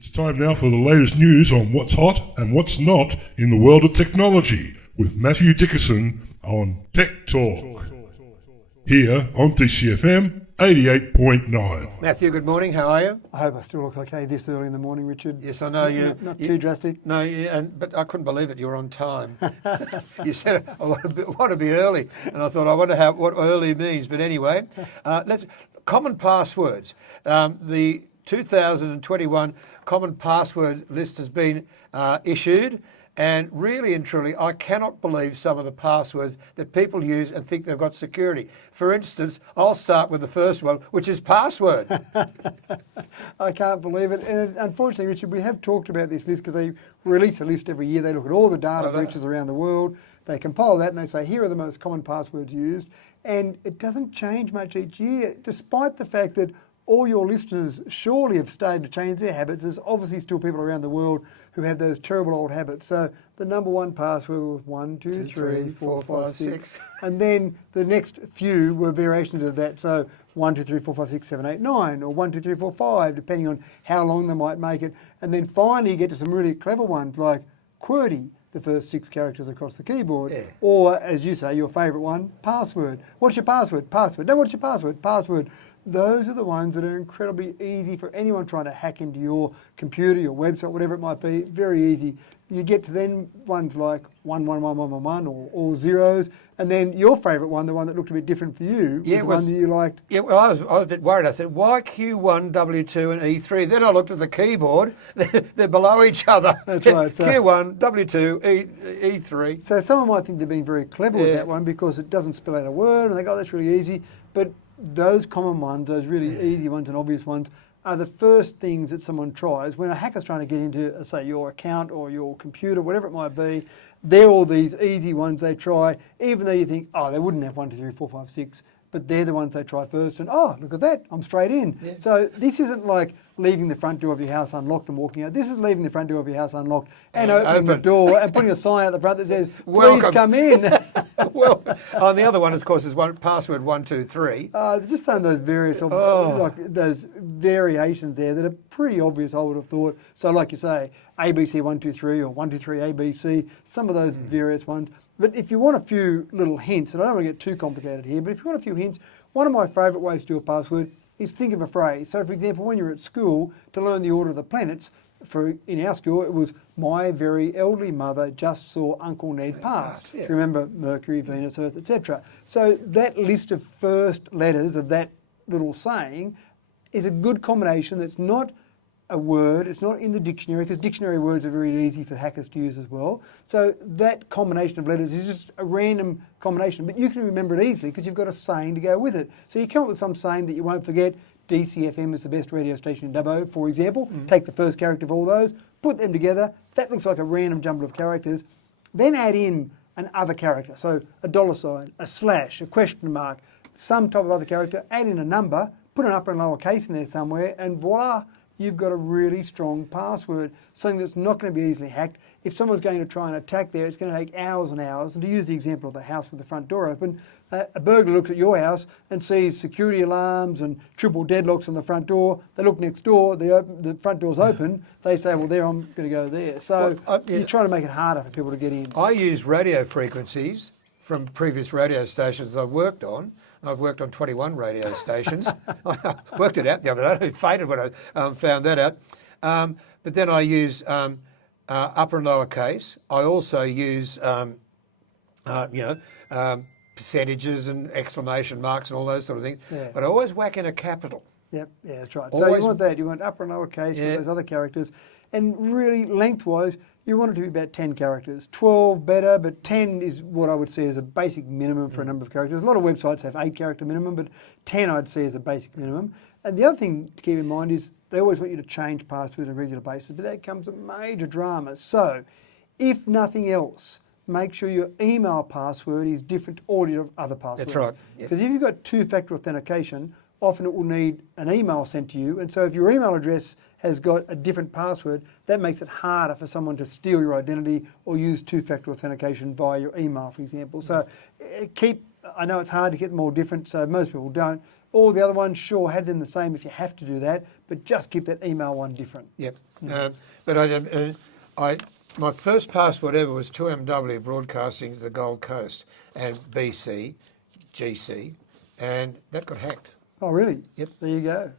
It's time now for the latest news on what's hot and what's not in the world of technology with Mathew Dickerson on Tech Talk. Here on TCFM 88.9. Matthew, good morning. How are you? I hope I still look okay this early in the morning, Richard. Yes, I know you. Not too drastic. No, but I couldn't believe it. You were on time. You said I want to be early, and I thought I wonder what early means. But anyway, let's common passwords. The 2021 common password list has been issued. And really and truly, I cannot believe some of the passwords that people use and think they've got security. For instance, I'll start with the first one, which is password. I can't believe it. And unfortunately, Richard, we have talked about this list because they release a list every year. They look at all the data breaches around the world. They compile that and they say, here are the most common passwords used. And it doesn't change much each year, despite the fact that all your listeners surely have started to change their habits. There's obviously still people around the world who have those terrible old habits. So the number one password was 1, 2, 3, 4, 5, 6. And then the next few were variations of that. So 1, 2, 3, 4, 5, 6, 7, 8, 9, or 1, 2, 3, 4, 5, depending on how long they might make it. And then finally you get to some really clever ones like QWERTY, the first 6 characters across the keyboard. Yeah. Or, as you say, your favourite one, password. What's your password? Password. No, what's your password? Password. Those are the ones that are incredibly easy for anyone trying to hack into your computer, your website, whatever it might be. Very easy. You get to then ones like 11111 or all zeros, and then your favourite one, the one that looked a bit different for you, was the one that you liked. Yeah, well, I was a bit worried. I said, why Q1, W2 and E3? Then I looked at the keyboard. They're below each other. That's right. So, Q1, W2, E3. So someone might think they're being very clever with that one because it doesn't spell out a word, and they go, oh, that's really easy. But those common ones, those really easy ones and obvious ones, are the first things that someone tries when a hacker's trying to get into, say, your account or your computer, whatever it might be. They're all these easy ones they try, even though you think, oh, they wouldn't have 1, 2, 3, 4, 5, 6. But they're the ones they try first, and oh, look at that, I'm straight in. Yeah. So this isn't like leaving the front door of your house unlocked and walking out. This is leaving the front door of your house unlocked and opening the door and putting a sign out the front that says, please welcome. Come in. Well, the other one, of course, is password 1, 2, 3. Just some of those various, like those variations there that are pretty obvious, I would have thought. So like you say, ABC 1, 2, 3 or 1, 2, 3 ABC, some of those various ones. But if you want a few little hints, and I don't want to get too complicated here, but if you want a few hints, one of my favourite ways to do a password is think of a phrase. So for example, when you're at school, to learn the order of the planets, in our school it was, my very elderly mother just saw Uncle Ned pass. Yeah. Remember Mercury, Venus, Earth, etc. So that list of first letters of that little saying is a good combination that's not a word, it's not in the dictionary, because dictionary words are very easy for hackers to use as well. So that combination of letters is just a random combination, but you can remember it easily because you've got a saying to go with it. So you come up with some saying that you won't forget. DCFM is the best radio station in Dubbo, for example. Take the first character of all those, put them together. That looks like a random jumble of characters. Then add in an other character, so a $sign, a slash, a question mark, some type of other character, add in a number, put an upper and lower case in there somewhere, and voila, you've got a really strong password, something that's not going to be easily hacked. If someone's going to try and attack there, it's going to take hours and hours. And to use the example of the house with the front door open, a burglar looks at your house and sees security alarms and triple deadlocks on the front door. They look next door, the front door's open. They say, well, there, I'm going to go there. So you're trying to make it harder for people to get in. I use radio frequencies from previous radio stations I've worked on. I've worked on 21 radio stations. I worked it out the other day. I fainted when I found that out. But then I use upper and lower case. I also use, percentages and exclamation marks and all those sort of things. Yeah. But I always whack in a capital. Yep, yeah, that's right. So you want that. You want upper and lower case with those other characters. And really, lengthwise, you want it to be about 10 characters. 12 better, but 10 is what I would see as a basic minimum for a number of characters. A lot of websites have 8 character minimum, but 10 I'd see as a basic minimum. And the other thing to keep in mind is they always want you to change passwords on a regular basis, but that comes a major drama. So if nothing else, make sure your email password is different to all your other passwords. That's right. Because if you've got two-factor authentication, often it will need an email sent to you. And so if your email address has got a different password, that makes it harder for someone to steal your identity or use two-factor authentication via your email, for example. So I know it's hard to get them all different, so most people don't, All the other ones, sure, have them the same if you have to do that, but just keep that email one different. Yep. But my first password ever was 2MW Broadcasting to the Gold Coast and BC, GC, and that got hacked. Oh, really? Yep. There you go.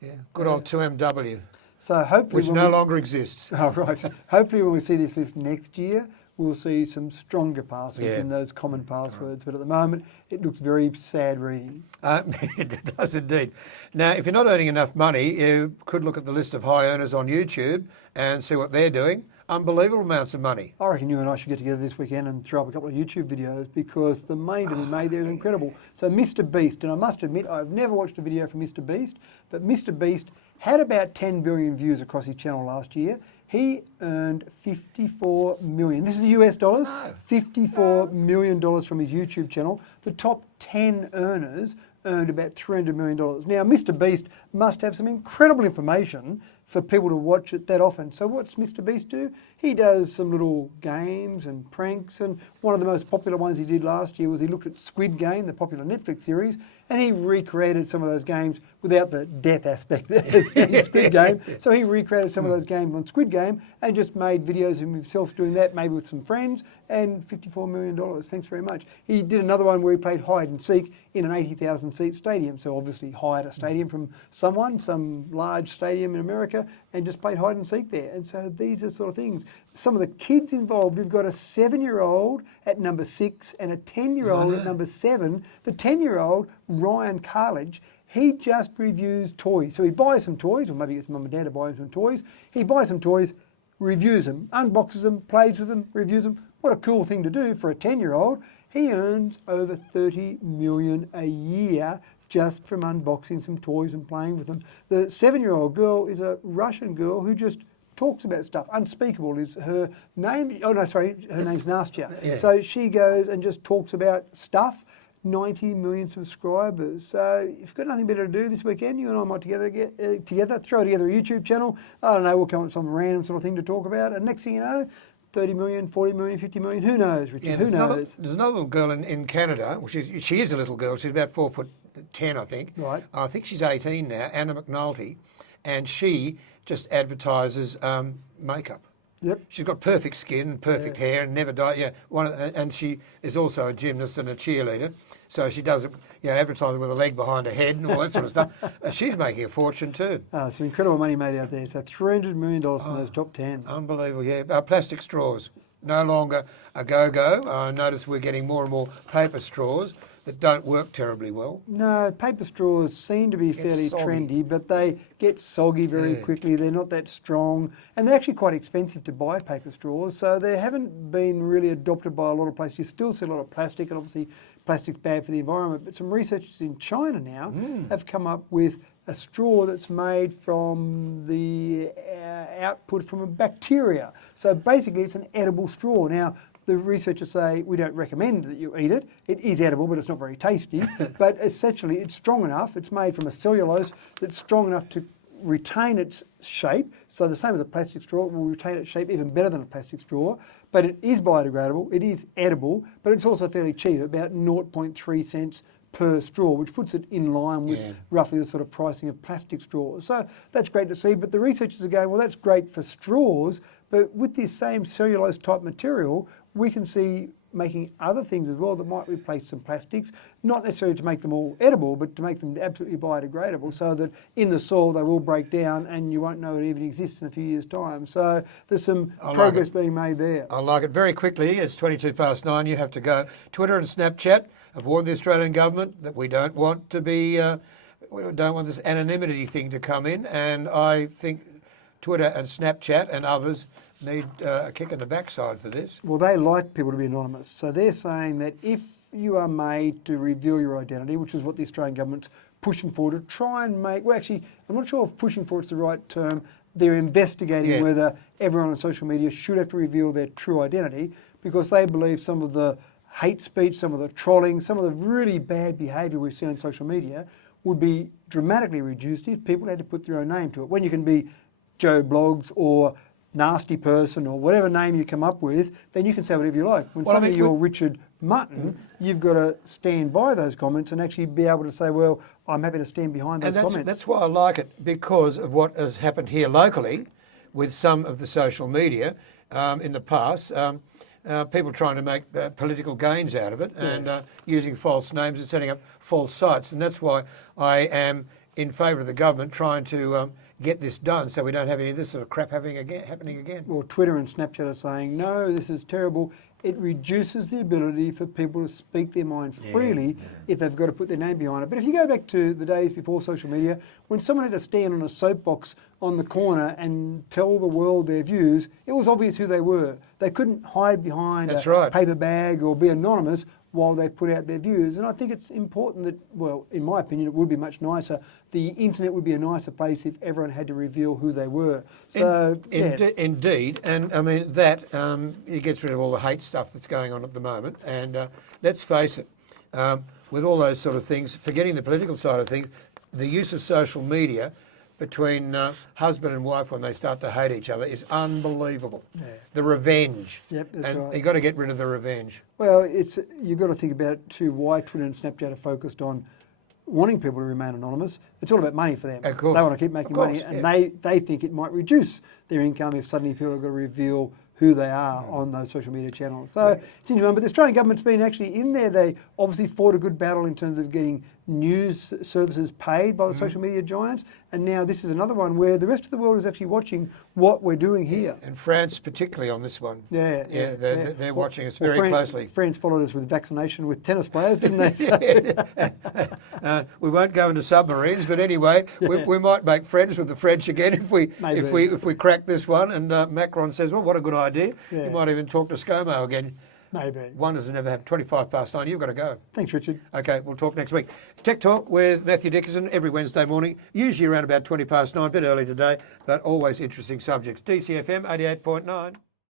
Yeah. Good old 2MW. So hopefully, Which no longer exists. Oh, right. Hopefully, when we see this list next year, we'll see some stronger passwords in those common passwords. But at the moment, it looks very sad reading. It does indeed. Now, if you're not earning enough money, you could look at the list of high earners on YouTube and see what they're doing. Unbelievable amounts of money. I reckon you and I should get together this weekend and throw up a couple of YouTube videos because the money to be made there is incredible. So MrBeast, and I must admit, I've never watched a video from MrBeast, but MrBeast had about 10 billion views across his channel last year. He earned $54 million. This is US dollars. $54 million from his YouTube channel. The top 10 earners earned about $300 million. Now, MrBeast must have some incredible information for people to watch it that often. So what's MrBeast do? He does some little games and pranks, and one of the most popular ones he did last year was he looked at Squid Game, the popular Netflix series, and he recreated some of those games without the death aspect in Squid Game. So he recreated some of those games on Squid Game and just made videos of himself doing that, maybe with some friends, and $54 million. Thanks very much. He did another one where he played hide and seek in an 80,000 seat stadium. So obviously hired a stadium from someone, some large stadium in America, and just played hide and seek there. And so these are sort of things. Some of the kids involved, we've got a 7-year-old at number 6 and a 10-year-old at number 7. The 10-year-old, Ryan Carledge, he just reviews toys. So he buys some toys, or maybe gets mum and dad to buy him some toys. He buys some toys, reviews them, unboxes them, plays with them, reviews them. What a cool thing to do for a 10-year-old. He earns over $30 million a year just from unboxing some toys and playing with them. The 7-year-old girl is a Russian girl who just talks about stuff. Unspeakable is her name. Oh, no, sorry, her name's Nastya. Yeah. So she goes and just talks about stuff. 90 million subscribers. So if you've got nothing better to do this weekend, you and I might get together, throw together a YouTube channel. I don't know, we'll come up with some random sort of thing to talk about. And next thing you know, 30 million, 40 million, 50 million, who knows, Richard, who knows? There's another little girl in Canada, well, she is a little girl, she's about 4'10", I think. Right. I think she's 18 now, Anna McNulty, and she just advertises makeup. Yep. She's got perfect skin, perfect hair, and never died. Yeah, and she is also a gymnast and a cheerleader. So she does, advertising with a leg behind her head and all that sort of stuff. She's making a fortune too. Oh, some incredible money made out there. So $300 million from those top 10. Unbelievable, yeah. Plastic straws, no longer a go-go. I notice we're getting more and more paper straws that don't work terribly well. No, paper straws seem to be fairly trendy, but they get soggy very quickly. They're not that strong, and they're actually quite expensive to buy, paper straws, so they haven't been really adopted by a lot of places. You still see a lot of plastic, and obviously plastic's bad for the environment, but some researchers in China now have come up with a straw that's made from the output from a bacteria. So basically it's an edible straw. Now, the researchers say we don't recommend that you eat it. It is edible, but it's not very tasty. But essentially, it's strong enough. It's made from a cellulose that's strong enough to retain its shape. So the same as a plastic straw, it will retain its shape even better than a plastic straw. But it is biodegradable. It is edible, but it's also fairly cheap, about 0.3 cents per straw, which puts it in line with roughly the sort of pricing of plastic straws. So that's great to see, but the researchers are going, well, that's great for straws, but with this same cellulose type material, we can see making other things as well that might replace some plastics, not necessarily to make them all edible, but to make them absolutely biodegradable so that in the soil they will break down and you won't know it even exists in a few years' time. So there's some progress being made there. I like it. Very quickly, it's 9:22, you have to go. Twitter and Snapchat have warned the Australian government that we don't want to be, we don't want this anonymity thing to come in, and I think Twitter and Snapchat and others need a kick in the backside for this. Well, they like people to be anonymous. So they're saying that if you are made to reveal your identity, which is what the Australian government's pushing for, to try and make, well, actually, I'm not sure if pushing for it's the right term. They're investigating whether everyone on social media should have to reveal their true identity because they believe some of the hate speech, some of the trolling, some of the really bad behaviour we've seen on social media would be dramatically reduced if people had to put their own name to it. When you can be Joe Blogs or nasty person or whatever name you come up with, then you can say whatever you like. When you're Richard mutton, you've got to stand by those comments and actually be able to say, well, I'm happy to stand behind those comments. That's why I like it, because of what has happened here locally with some of the social media in the past. People trying to make political gains out of it and using false names and setting up false sites. And that's why I am in favour of the government trying to get this done so we don't have any of this sort of crap happening again. Well, Twitter and Snapchat are saying, no, this is terrible. It reduces the ability for people to speak their mind freely if they've got to put their name behind it. But if you go back to the days before social media, when someone had to stand on a soapbox on the corner and tell the world their views, it was obvious who they were. They couldn't hide behind a paper bag or be anonymous while they put out their views. And I think it's important that, well, in my opinion, it would be much nicer. The internet would be a nicer place if everyone had to reveal who they were. So, Indeed. And I mean, that, it gets rid of all the hate stuff that's going on at the moment. And let's face it, with all those sort of things, forgetting the political side of things, the use of social media between husband and wife when they start to hate each other is unbelievable. The revenge. Yep, that's and right. you've got to get rid of the revenge. Well, you've got to think about too why Twitter and Snapchat are focused on wanting people to remain anonymous. It's all about money for them. Of course. They want to keep making money, and they think it might reduce their income if suddenly people are going to reveal who they are on those social media channels. So it's interesting, but the Australian government's been actually in there. They obviously fought a good battle in terms of getting news services paid by the social media giants, and now this is another one where the rest of the world is actually watching what we're doing here. And France particularly on this one. They're watching us very closely. France followed us with vaccination with tennis players, didn't they? We won't go into submarines, but anyway, we might make friends with the French again if we crack this one. And Macron says, well, what a good idea. You might even talk to ScoMo again. Maybe. One doesn't ever have 9:25. You've got to go. Thanks, Richard. Okay, we'll talk next week. Tech Talk with Mathew Dickerson every Wednesday morning, usually around about 9:20, a bit early today, but always interesting subjects. DCFM 88.9.